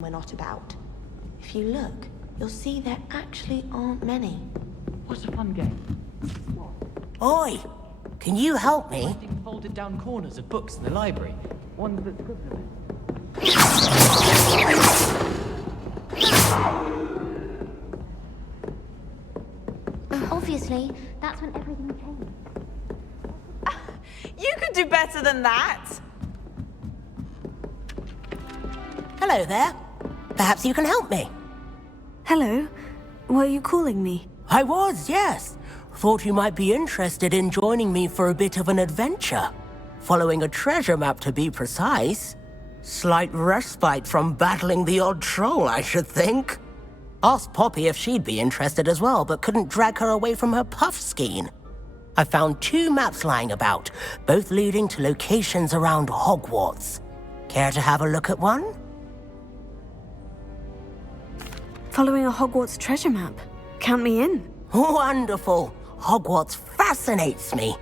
we're not about. If you look, you'll see there actually aren't many. What's a fun game? Oi! Can you help me? Finding folded down corners of books in the library. Ones that's good for them. Obviously, that's when everything changed. You could do better than that. Hello there. Perhaps you can help me. Hello. Were you calling me? I was, yes. Thought you might be interested in joining me for a bit of an adventure. Following a treasure map, to be precise. Slight respite from battling the odd troll, I should think. Asked Poppy if she'd be interested as well, but couldn't drag her away from her puffskein. I found 2 maps lying about, both leading to locations around Hogwarts. Care to have a look at one? Following a Hogwarts treasure map. Count me in. Wonderful. Hogwarts fascinates me.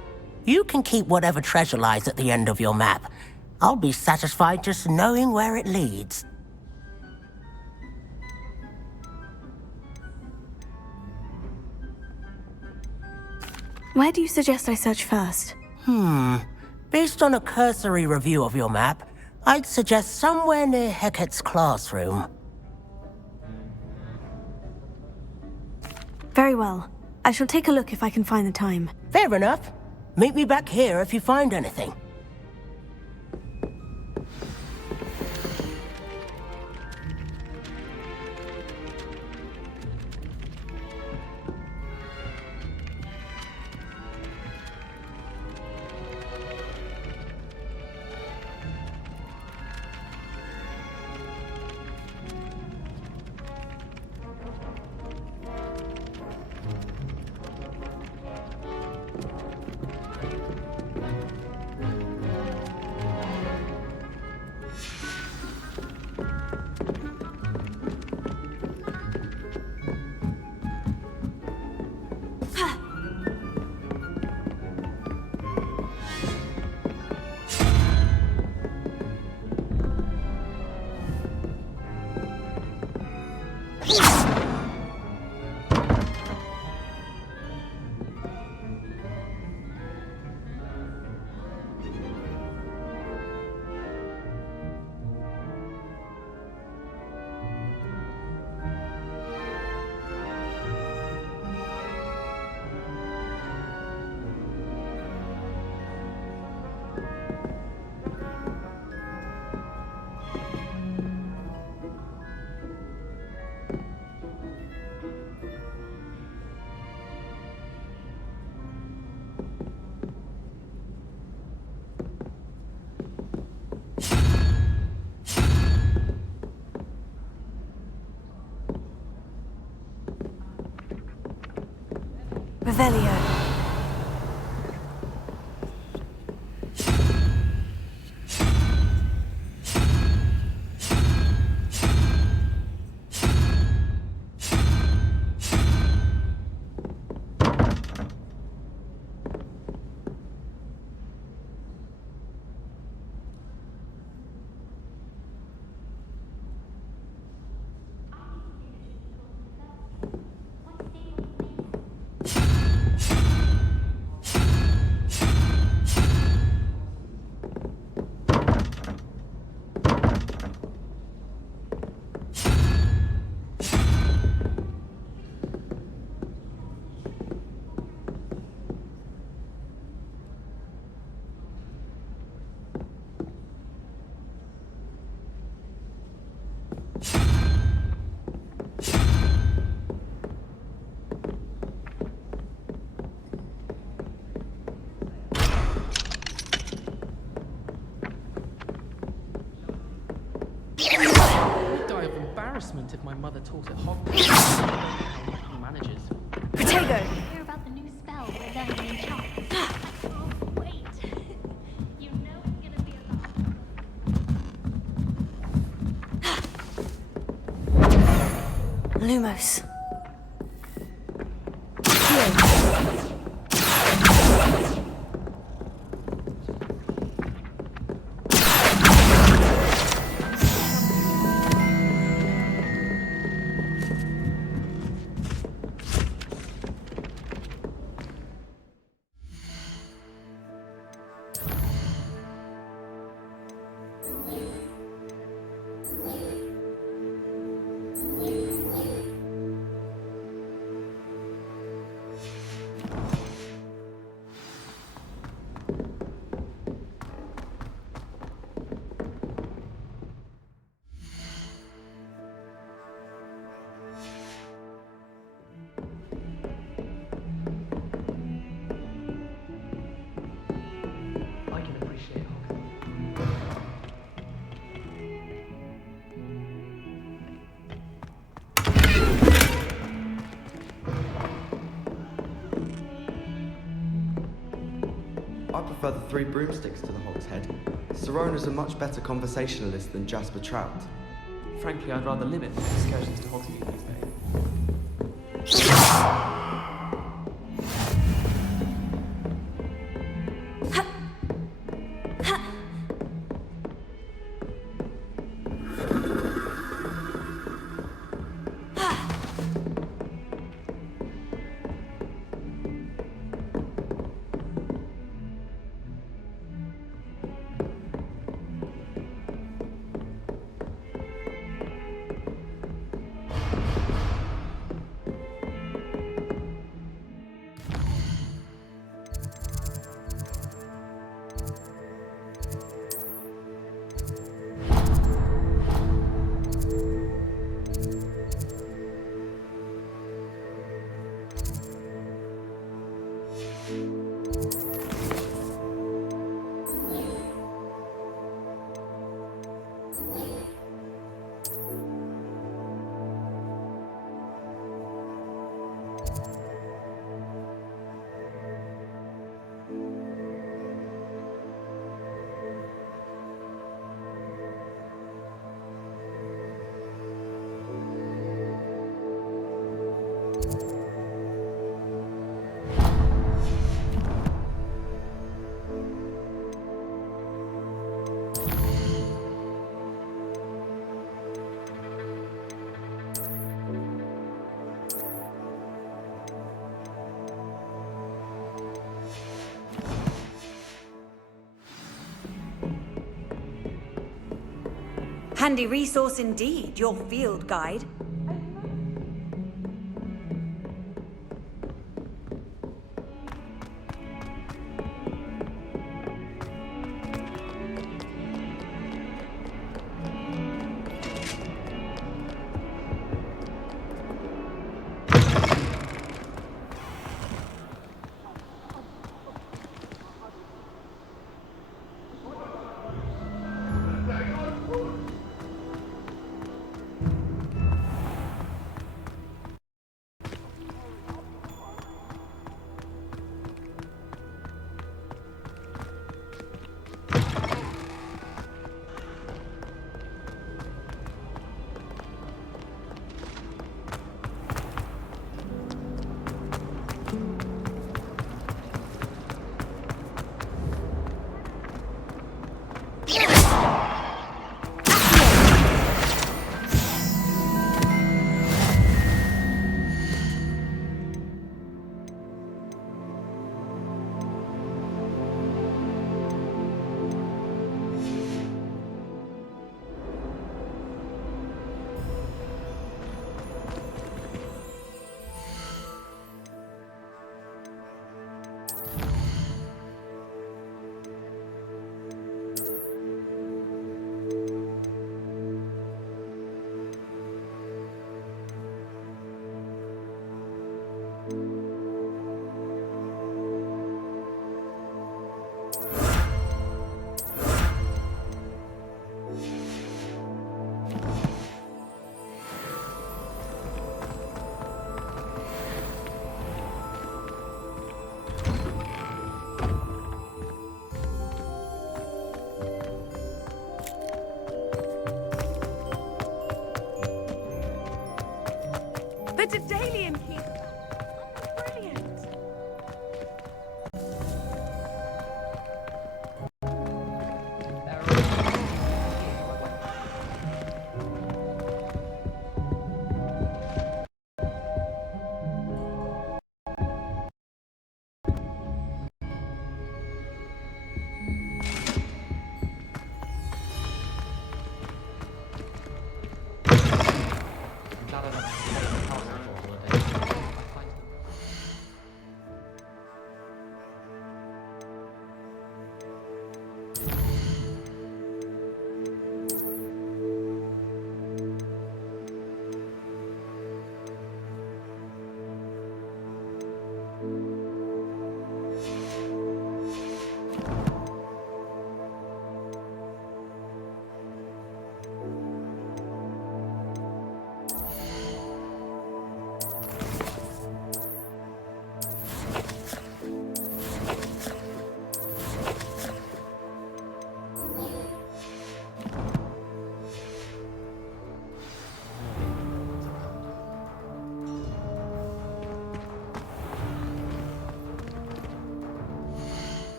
You can keep whatever treasure lies at the end of your map. I'll be satisfied just knowing where it leads. Where do you suggest I search first? Based on a cursory review of your map, I'd suggest somewhere near Hecat's classroom. Very well. I shall take a look if I can find the time. Fair enough. Meet me back here if you find anything. Revelio. If my mother taught at Hogwarts, how lucky manages. Protego! Hear about the new spell we're learning in charts. Oh, wait. You know it's gonna be about... Lumos. I prefer the three broomsticks to the Hog's Head. Sirona's a much better conversationalist than Jasper Trout. Frankly, I'd rather limit my excursions to Hogsmeade these days. Handy resource indeed, your field guide.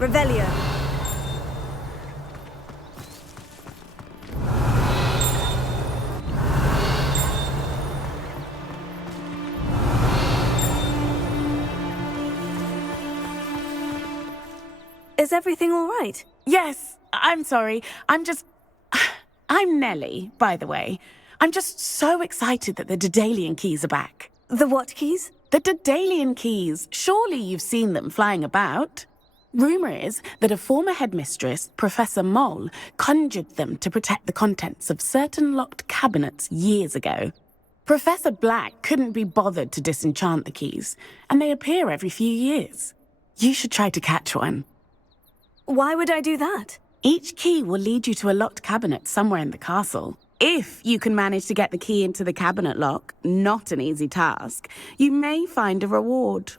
Revelio. Is everything all right? Yes, I'm sorry. I'm Nellie, by the way. I'm just so excited that the Daedalian keys are back. The what keys? The Daedalian keys. Surely you've seen them flying about. Rumour is that a former headmistress, Professor Mole, conjured them to protect the contents of certain locked cabinets years ago. Professor Black couldn't be bothered to disenchant the keys, and they appear every few years. You should try to catch one. Why would I do that? Each key will lead you to a locked cabinet somewhere in the castle. If you can manage to get the key into the cabinet lock, not an easy task, you may find a reward.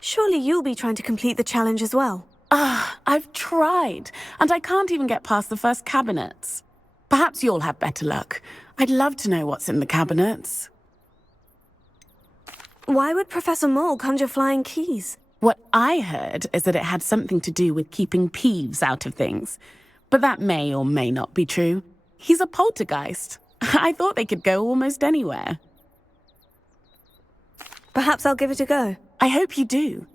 Surely you'll be trying to complete the challenge as well. I've tried, and I can't even get past the first cabinets. Perhaps you'll have better luck. I'd love to know what's in the cabinets. Why would Professor Mole conjure flying keys? What I heard is that it had something to do with keeping Peeves out of things. But that may or may not be true. He's a poltergeist. I thought they could go almost anywhere. Perhaps I'll give it a go. I hope you do.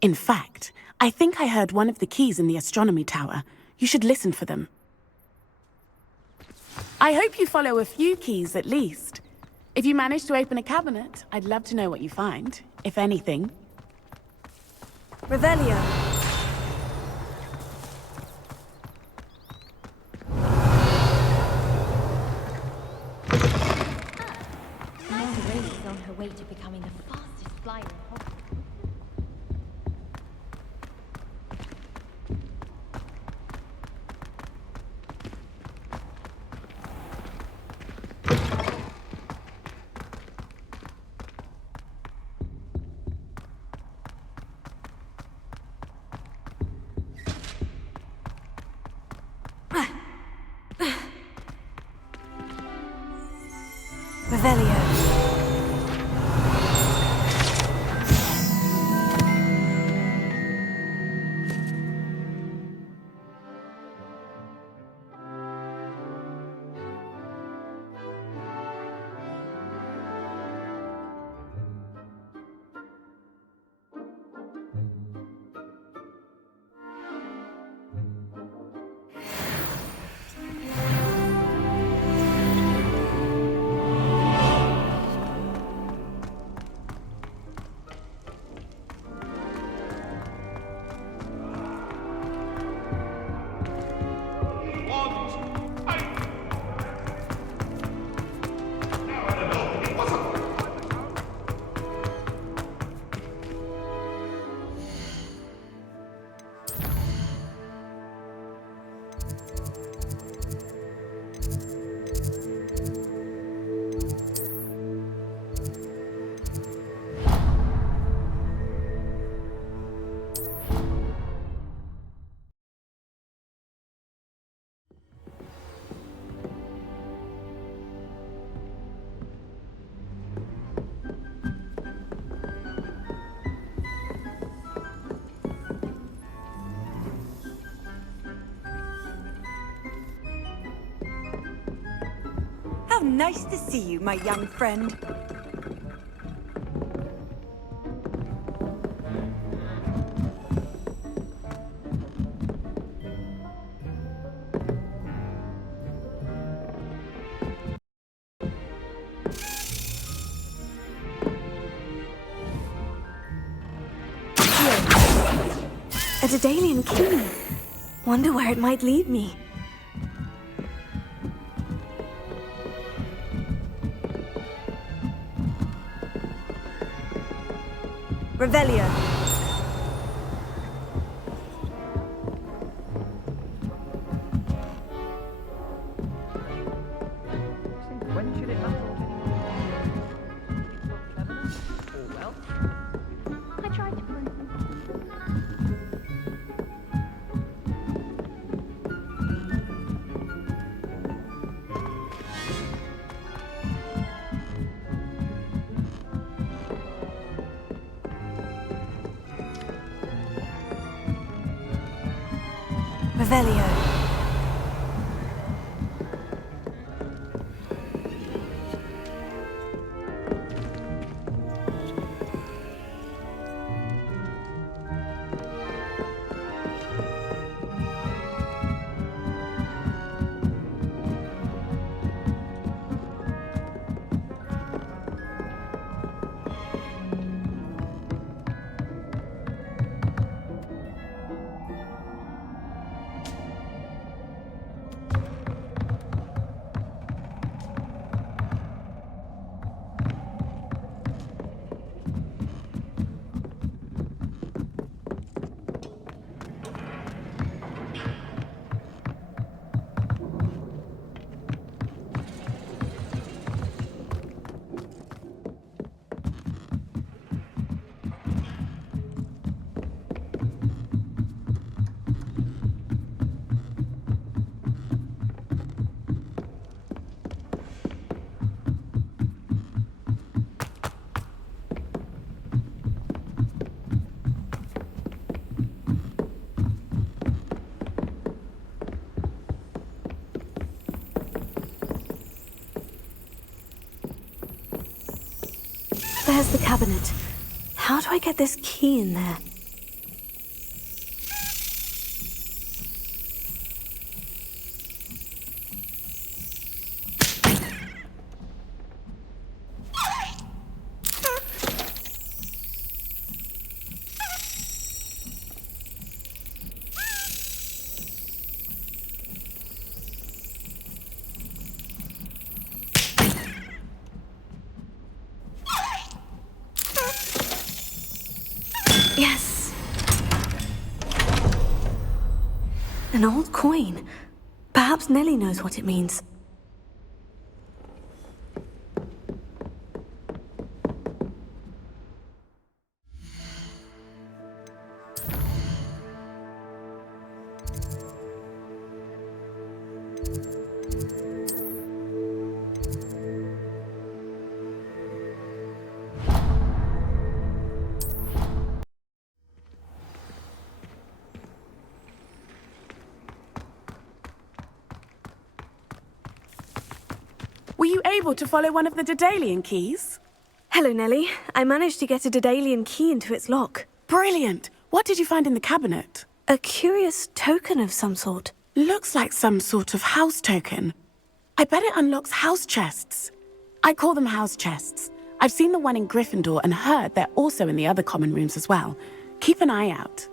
In fact, I think I heard one of the keys in the astronomy tower. You should listen for them. I hope you follow a few keys at least. If you manage to open a cabinet, I'd love to know what you find, if anything. Revelio. Marguerite is on her way to becoming the fastest flyer in Hogwarts. Revelio. How nice to see you, my young friend. A Daedalian key. Wonder where it might lead me. Revelio. When should it matter? Or well? I tried to prove them. Revelio. There's the cabinet. How do I get this key in there? Yes! An old coin. Perhaps Nellie knows what it means. Were you able to follow one of the Daedalian keys? Hello, Nellie. I managed to get a Daedalian key into its lock. Brilliant! What did you find in the cabinet? A curious token of some sort. Looks like some sort of house token. I bet it unlocks house chests. I call them house chests. I've seen the one in Gryffindor and heard they're also in the other common rooms as well. Keep an eye out.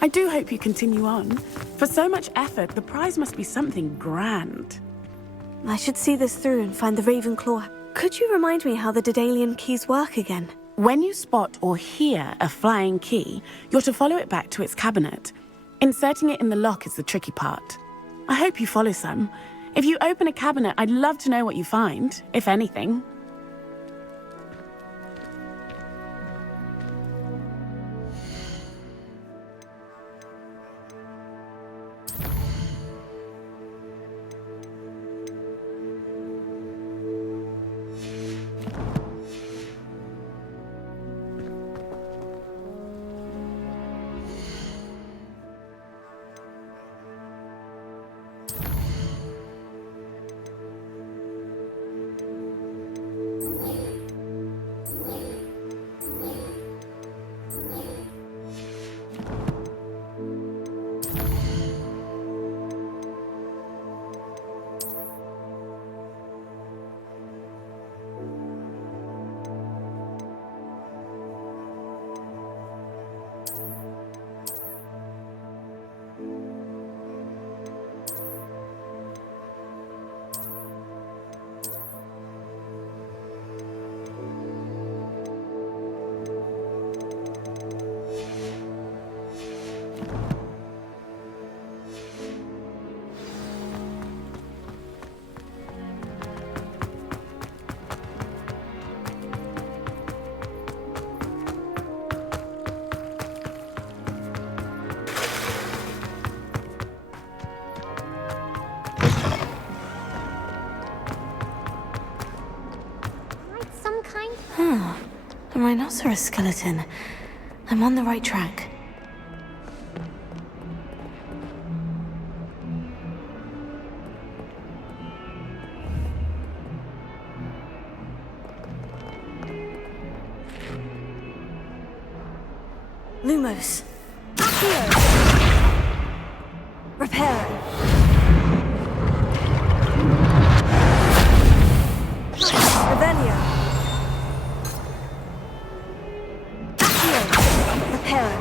I do hope you continue on. For so much effort, the prize must be something grand. I should see this through and find the Ravenclaw. Could you remind me how the Daedalian keys work again? When you spot or hear a flying key, you're to follow it back to its cabinet. Inserting it in the lock is the tricky part. I hope you follow some. If you open a cabinet, I'd love to know what you find, if anything. A rhinoceros skeleton. I'm on the right track. Lumos. Accio. Reparo. Revelio. Accio. Reparo.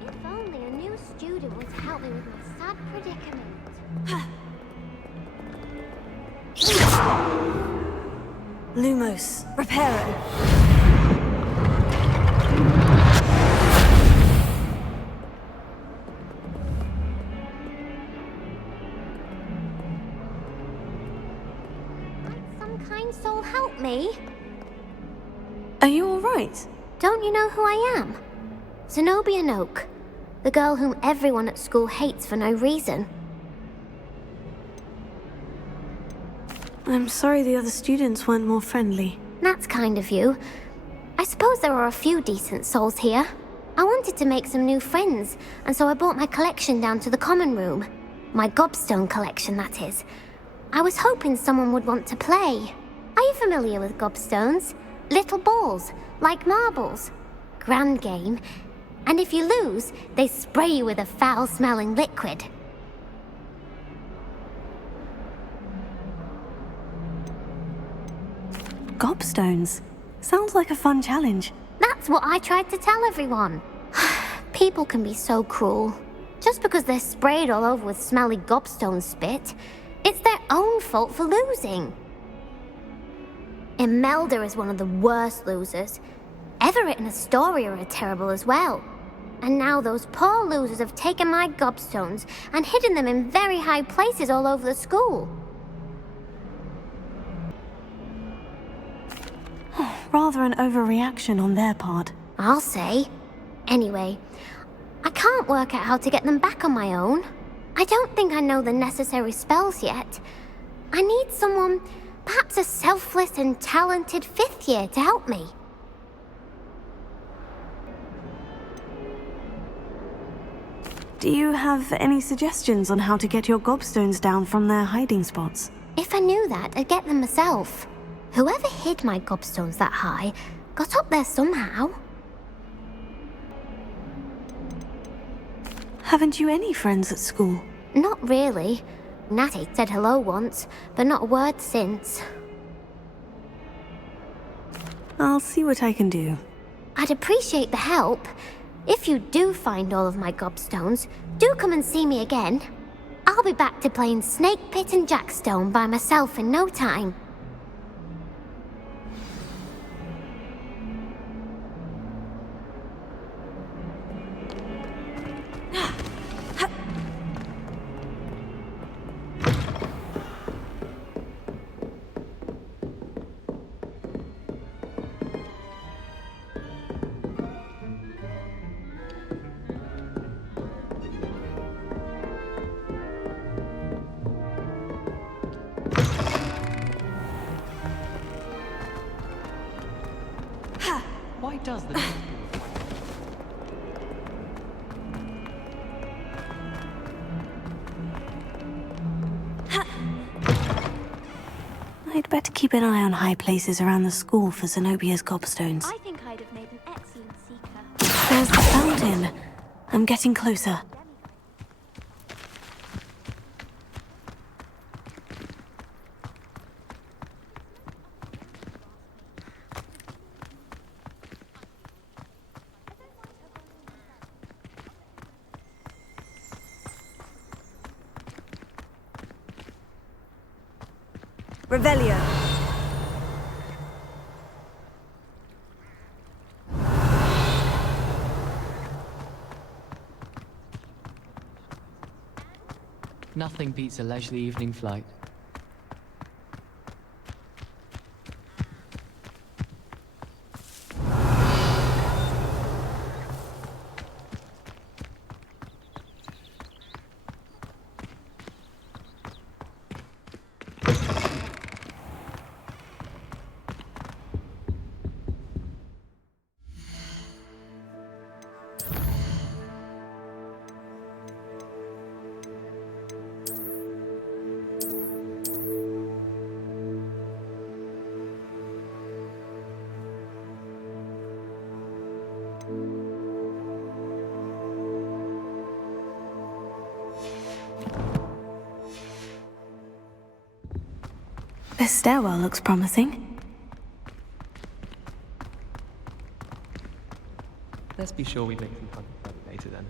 If only a new student would help me with my sad predicament. Lumos. Reparo. Might some kind soul help me? Are you alright? Don't you know who I am? Zenobia Noak, the girl whom everyone at school hates for no reason. I'm sorry the other students weren't more friendly. That's kind of you. I suppose there are a few decent souls here. I wanted to make some new friends, and so I brought my collection down to the common room. My gobstone collection, that is. I was hoping someone would want to play. Are you familiar with gobstones? Little balls, like marbles. Grand game. And if you lose, they spray you with a foul-smelling liquid. Gobstones. Sounds like a fun challenge. That's what I tried to tell everyone. People can be so cruel. Just because they're sprayed all over with smelly gobstone spit, it's their own fault for losing. Imelda is one of the worst losers. Everett and Astoria are terrible as well. And now those poor losers have taken my gobstones and hidden them in very high places all over the school. Rather an overreaction on their part. I'll say. Anyway, I can't work out how to get them back on my own. I don't think I know the necessary spells yet. I need someone, perhaps a selfless and talented fifth year to help me. Do you have any suggestions on how to get your gobstones down from their hiding spots? If I knew that, I'd get them myself. Whoever hid my gobstones that high got up there somehow. Haven't you any friends at school? Not really. Natty said hello once, but not a word since. I'll see what I can do. I'd appreciate the help. If you do find all of my gobstones, do come and see me again. I'll be back to playing Snake Pit and Jackstone by myself in no time. Why does the I'd better keep an eye on high places around the school for Zenobia's gobstones. I think I'd have made an excellent seeker. There's the fountain. I'm getting closer. Revelio. Nothing beats a leisurely evening flight. This stairwell looks promising. Let's be sure we make some time for study later then.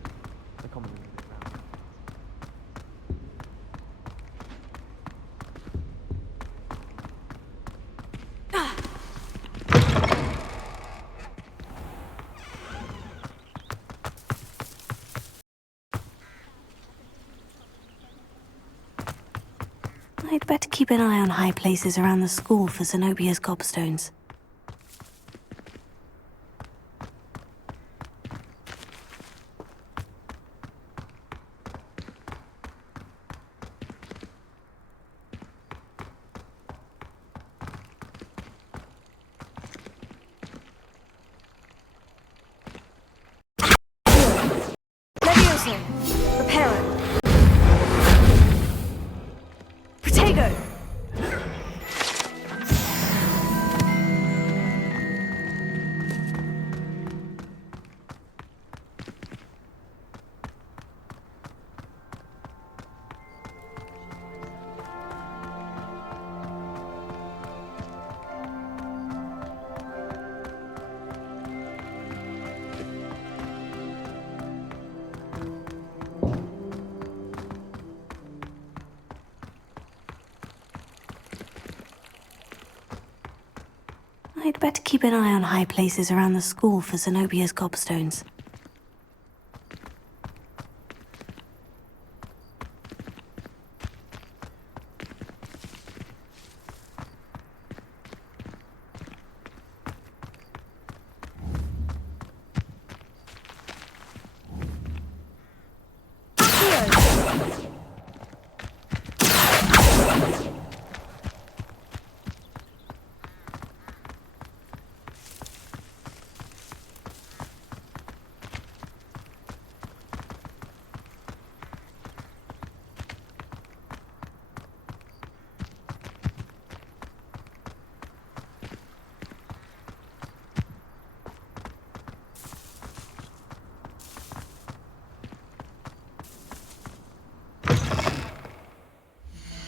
The common room is around. I'd better keep an eye on high places around the school for Zenobia's gobstones. Levioso! Reparo! Protego! I'd better keep an eye on high places around the school for Zenobia's gobstones.